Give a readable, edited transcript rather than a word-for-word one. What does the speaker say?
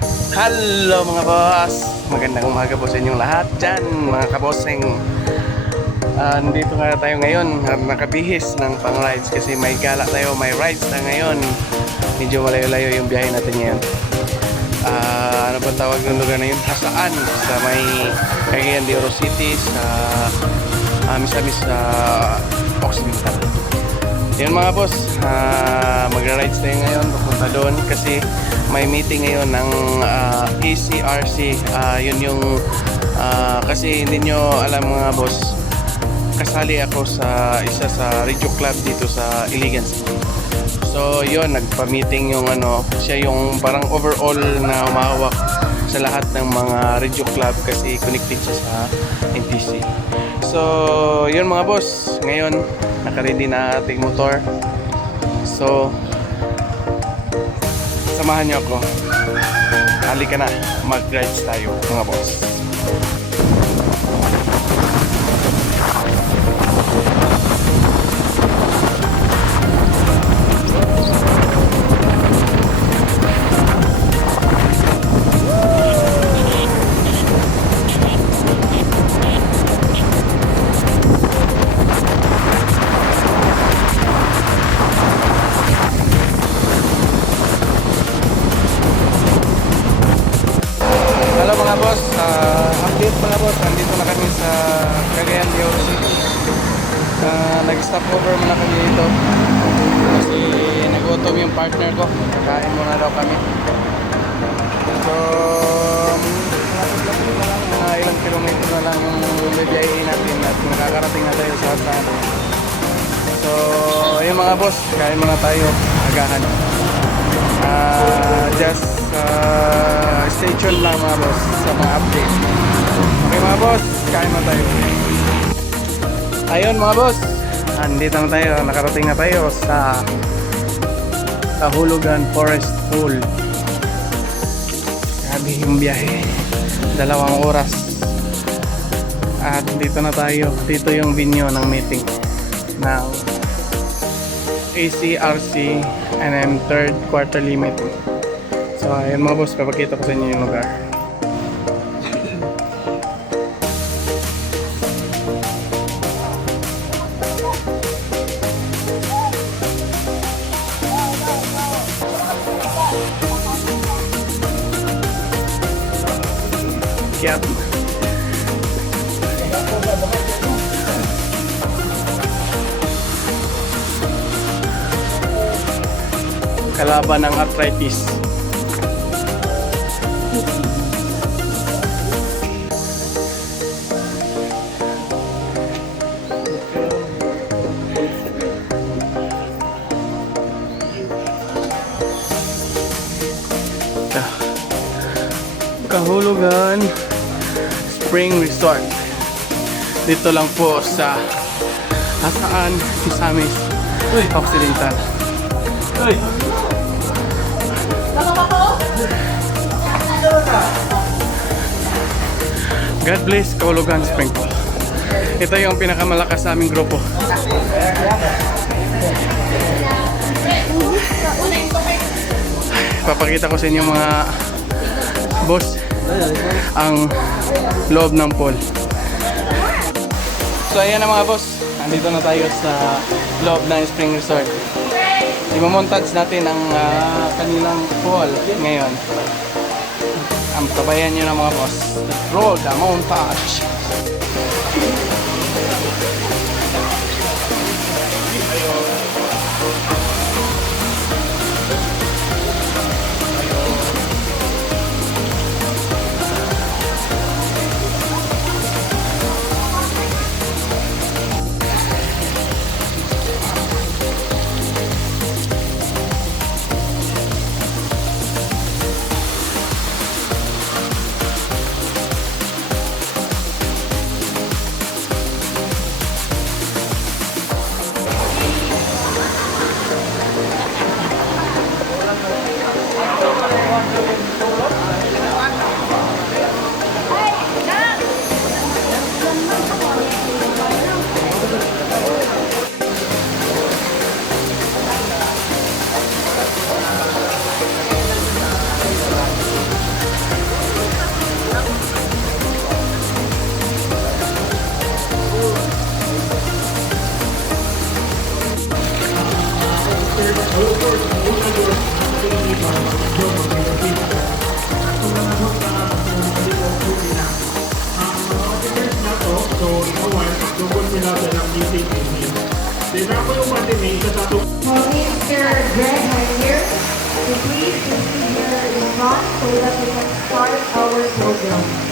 Hello mga boss! Magandang umaga po sa inyong lahat dyan mga kaboseng. Nandito nga tayo ngayon, nakabihis ng pang rides kasi may gala tayo, may rides na ngayon. Medyo malayo-layo yung biyahe natin ngayon. Ano ba tawag yung lugar na yun? Hasaan sa may Cagayan de Oro City sa Misamis sa Occidental. Yun mga boss, magra-rides tayo ngayon papunta doon kasi may meeting ngayon ng ACRC. Yun yung kasi hindi nyo alam mga boss, kasali ako sa isa sa radio club dito sa Iligan City. So yun, nagpa-meeting yung siya yung parang overall na umahawak sa lahat ng mga radio club kasi connected siya sa NTC. So yun mga boss, ngayon naka-ready na ating motor. So samahan niyo ako. Halika na, mag-rides tayo mga boss. Hello mga boss, update mga boss, nandito na kami sa Cagayan de Oro City. Nag-stop over muna kami dito kasi nag-autom yung partner ko, kakain muna daw kami. So mga ilang kilometro na lang yung bibiyahin natin at nakakarating na tayo sa Hasaan. So yun mga boss, kain muna tayo, agahan. Just stay tuned lang mga boss sa mga update. Okay mga boss, kain na tayo. Ayun mga boss, andito na tayo, nakarating na tayo sa Kahulugan Forest Pool. Grabe yung biyahe, 2 oras. At dito na tayo, dito yung venue ng meeting ng ACRC NM 3rd quarterly meeting. So ayun mga boss, papakita ko sa inyo yung lugar. Yep. Kalaban ng arthritis. Kahulugan Spring Resort. Dito lang po sa Hasaan, Misamis Occidental. God bless Kahulugan Spring Pool. Ito yung pinakamalakas sa aming grupo. Papakita ko sa inyo mga boss ang loob ng pool. So ayan na mga boss, nandito na tayo sa loob ng Spring Resort. Imamontage natin ang kanilang pool ngayon. Ang tabayan nyo na mga boss. Roll the montage. joke mag-relocate. At kung nanahot na hindi ko okay na. Ang mga audience na to, so ikawan, tungkol sila sa lang meeting ini. Then ako yung matinate sa tatong Mr. Greg right here, so please proceed here in front so that we can start our program.